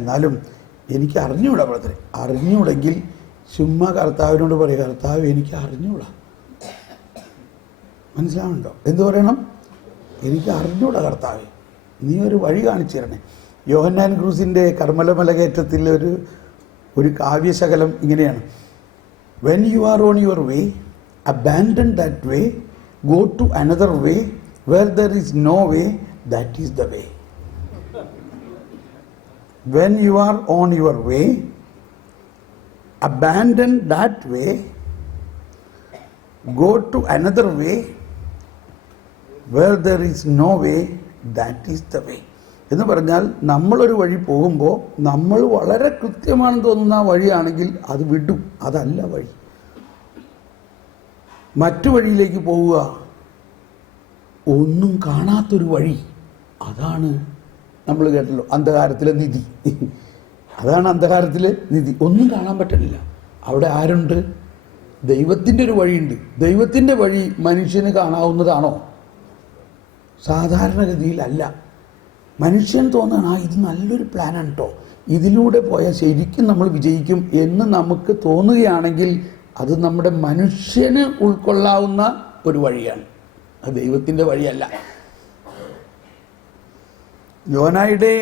എന്നാലും എനിക്ക് അറിഞ്ഞൂടാ ബ്രദറെ. അറിഞ്ഞൂടെങ്കിൽ ചുമ്മാ കർത്താവിനോട് പറയുക, കർത്താവ് എനിക്ക് അറിഞ്ഞൂടാ. മനസ്സിലാവുന്നുണ്ടോ? എന്ത് പറയണം? എനിക്ക് അറിഞ്ഞൂടാ കർത്താവ്, നീ ഒരു വഴി കാണിച്ചു തരണേ. യോഹന്നാൻ ക്രൂസിൻ്റെ കർമ്മലമലകയറ്റത്തിൽ ഒരു കാവ്യശകലം ഇങ്ങനെയാണ്: when you are on your way, abandon that way, go to another way, Where there is no way, that is the way. When you are on your way, abandon that way, go to another way. Where there is no way, that is the way. എന്ന് പറഞ്ഞാൽ നമ്മളൊരു വഴി പോകുമ്പോൾ നമ്മൾ വളരെ കൃത്യമാണെന്ന് തോന്നുന്ന ആ വഴിയാണെങ്കിൽ അത് വിടും, അതല്ല വഴി. മറ്റു വഴിയിലേക്ക് പോവുക, ഒന്നും കാണാത്തൊരു വഴി, അതാണ് നമ്മൾ കേട്ടല്ലോ അന്ധകാരത്തിലെ നിധി. അതാണ് അന്ധകാരത്തിലെ നിധി. ഒന്നും കാണാൻ പറ്റണില്ല. അവിടെ ആരുണ്ട്? ദൈവത്തിൻ്റെ ഒരു വഴിയുണ്ട്. ദൈവത്തിൻ്റെ വഴി മനുഷ്യന് കാണാവുന്നതാണോ? സാധാരണഗതിയിലല്ല. മനുഷ്യൻ തോന്നുന്ന ഇത് നല്ലൊരു പ്ലാനാണ് കേട്ടോ, ഇതിലൂടെ പോയാൽ ശരിക്കും നമ്മൾ വിജയിക്കും എന്ന് നമുക്ക് തോന്നുകയാണെങ്കിൽ അത് നമ്മുടെ മനുഷ്യന് ഉൾക്കൊള്ളാവുന്ന ഒരു വഴിയാണ്, അത് ദൈവത്തിൻ്റെ വഴിയല്ല. യോനായുടെ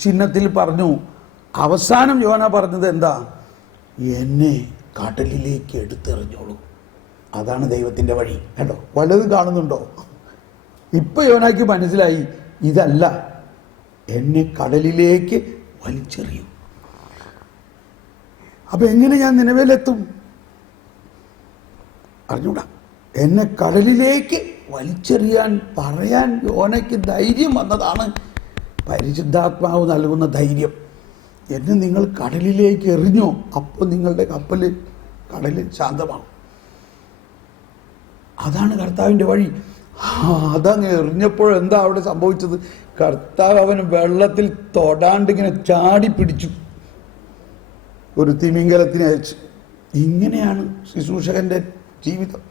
ചിഹ്നത്തിൽ പറഞ്ഞു, അവസാനം യോന പറഞ്ഞത് എന്താ? എന്നെ കടലിലേക്ക് എടുത്തെറിഞ്ഞോളൂ. അതാണ് ദൈവത്തിൻ്റെ വഴി. കേട്ടോ, വല്ലതും കാണുന്നുണ്ടോ? ഇപ്പം യോനായ്ക്ക് മനസ്സിലായി, ഇതല്ല, എന്നെ കടലിലേക്ക് വലിച്ചെറിയും. അപ്പം എങ്ങനെ ഞാൻ നിലവിലെത്തും? അറിഞ്ഞൂടാ. എന്നെ കടലിലേക്ക് വലിച്ചെറിയാൻ പറയാൻ യോനയ്ക്ക് ധൈര്യം വന്നതാണ് പരിശുദ്ധാത്മാവ് നൽകുന്ന ധൈര്യം. എന്നെ നിങ്ങൾ കടലിലേക്ക് എറിഞ്ഞോ, അപ്പോൾ നിങ്ങളുടെ കടലിൽ ശാന്തമാണ്. അതാണ് കർത്താവിൻ്റെ വഴി. അതങ്ങ് എറിഞ്ഞപ്പോഴെന്താ അവിടെ സംഭവിച്ചത്? കർത്താവ് അവന് വെള്ളത്തിൽ തൊടാണ്ടിങ്ങനെ ചാടി പിടിച്ചു, ഒരു തിമിംഗലത്തിനെ അയച്ച്. ഇങ്ങനെയാണ് ശുശ്രൂഷകൻ്റെ ജീവിതം.